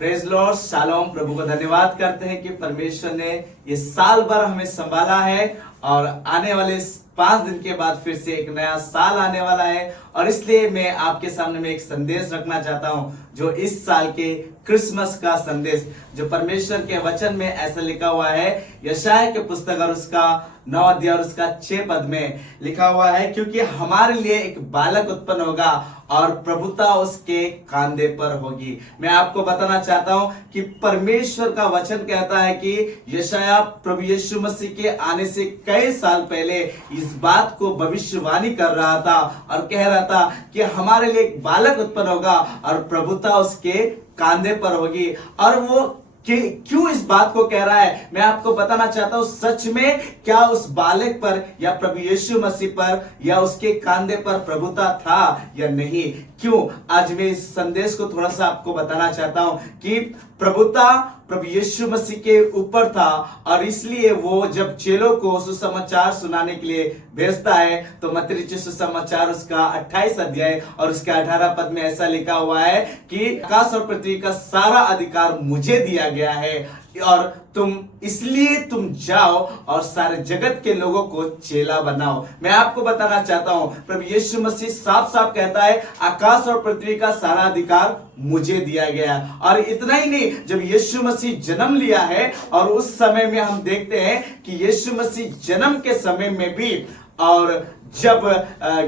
Praise Lord, shalom. प्रभु को धन्यवाद करते हैं कि परमेश्वर ने ये साल भर हमें संभाला है और आने वाले 5 दिन के बाद फिर से एक नया साल आने वाला है। और इसलिए मैं आपके सामने में एक संदेश रखना चाहता हूं, जो इस साल के क्रिसमस का संदेश, जो परमेश्वर के वचन में ऐसा लिखा हुआ है, यशायाह के पुस्तक और उसका 9 अध्याय और उसका 6 पद में लिखा हुआ है, क्योंकि हमारे लिए एक बालक उत्पन्न होगा और प्रभुता उसके कांधे पर होगी। मैं आपको बताना चाहता हूं कि परमेश्वर का वचन कहता है कि यशायाह प्रभु यीशु मसीह के आने से कई साल पहले इस बात को भविष्यवाणी कर रहा था और कह रहा था कि हमारे लिए एक बालक उत्पन्न होगा और प्रभुता उसके कांधे पर होगी। और वो क्यों इस बात को कह रहा है, मैं आपको बताना चाहता हूं। सच में क्या उस बालक पर या प्रभु यीशु मसीह पर या उसके कांधे पर प्रभुता था या नहीं? क्यों? आज मैं इस संदेश को थोड़ा सा आपको बताना चाहता हूं कि प्रभुता प्रभु यीशु मसीह के ऊपर था और इसलिए वो जब चेलों को सुसमाचार सुनाने के लिए भेजता है तो मत्ती रचित सुसमाचार उसका 28 अध्याय और उसके 18 पद में ऐसा लिखा हुआ है कि आकाश और पृथ्वी का सारा अधिकार मुझे दिया गया है और तुम जाओ और सारे जगत के लोगों को चेला बनाओ। मैं आपको बताना चाहता हूं, प्रभु यीशु मसीह साफ साफ कहता है आकाश और पृथ्वी का सारा अधिकार मुझे दिया गया है। और इतना ही नहीं, जब यीशु मसीह जन्म लिया है और उस समय में हम देखते हैं कि यीशु मसीह जन्म के समय में भी, और जब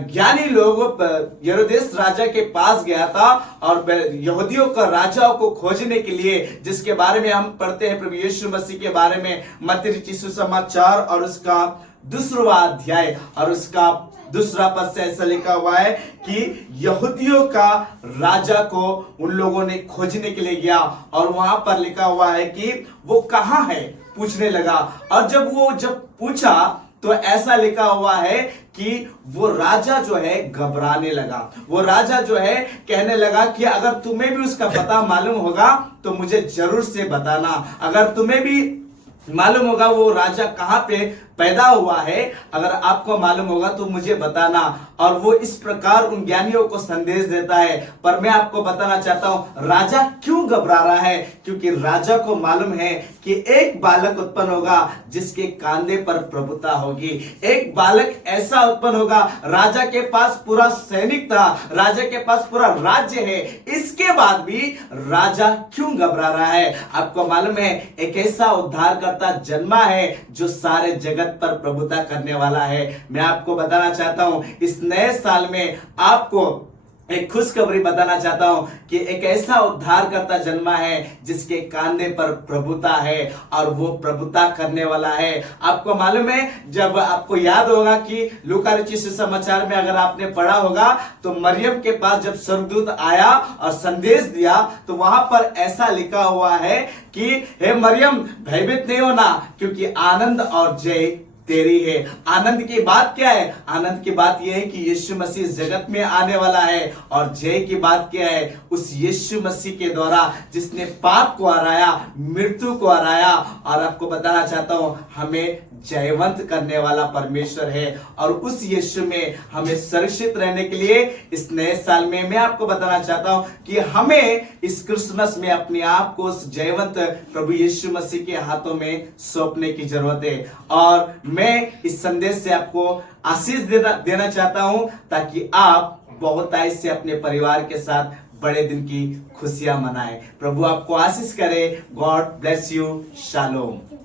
ज्ञानी लोग हेरोदेस राजा के पास गया था और यहूदियों का राजाओं को खोजने के लिए, जिसके बारे में हम पढ़ते हैं प्रभु यीशु मसीह के बारे में मत्ती रचित सुसमाचार और उसका 2वां अध्याय और उसका 2 पद से ऐसा लिखा हुआ है कि यहूदियों का राजा को उन लोगों ने खोजने के लिए गया और वहां पर लिखा हुआ है कि वो कहां है पूछने लगा। और जब पूछा तो ऐसा लिखा हुआ है कि वो राजा जो है घबराने लगा। वो राजा जो है कहने लगा कि अगर तुम्हें भी उसका पता मालूम होगा तो मुझे जरूर से बताना। अगर तुम्हें भी मालूम होगा वो राजा कहां पे पैदा हुआ है, अगर आपको मालूम होगा तो मुझे बताना। और वो इस प्रकार उन ज्ञानियों को संदेश देता है। पर मैं आपको बताना चाहता हूं राजा क्यों घबरा रहा है, क्योंकि राजा को मालूम है कि एक बालक उत्पन्न होगा जिसके कांधे पर प्रभुता होगी। एक बालक ऐसा उत्पन्न होगा, राजा के पास पूरा सैनिक था, राजा के पास पूरा राज्य है, इसके बाद भी राजा क्यों घबरा रहा है? आपको मालूम है एक ऐसा उद्धारकर्ता जन्मा है जो सारे जगत पर प्रभुता करने वाला है। मैं आपको बताना चाहता हूं इस नए साल में आपको एक खुशखबरी बताना चाहता हूं कि एक ऐसा उद्धारकर्ता जन्मा है जिसके कांधे पर प्रभुता है और वो प्रभुता करने वाला है। आपको मालूम है, जब आपको याद होगा कि लूका रचित सुसमाचार में अगर आपने पढ़ा होगा तो मरियम के पास जब स्वर्गदूत आया और संदेश दिया तो वहां पर ऐसा लिखा हुआ है कि हे मरियम भयभीत नहीं होना, क्योंकि आनंद और जय तेरी है। आनंद की बात क्या है? आनंद की बात यह है कि यीशु मसीह जगत में आने वाला है। और जय की बात क्या है? उस यीशु मसीह के द्वारा जिसने पाप को हराया, मृत्यु को हराया। और आपको बताना चाहता हूं हमें जयवंत करने वाला परमेश्वर है और उस यीशु में हमें सुरक्षित रहने के लिए इस नए साल में मैं आपको बताना चाहता हूं कि हमें इस क्रिसमस में अपने आप को उस जयवंत प्रभु यीशु मसीह के हाथों में सौंपने की जरूरत है। और मैं इस संदेश से आपको आशीष देना चाहता हूं ताकि आप बहुतायत से अपने परिवार के साथ बड़े दिन की खुशियां मनाएं। प्रभु आपको आशीष करे। God bless you. शालोम।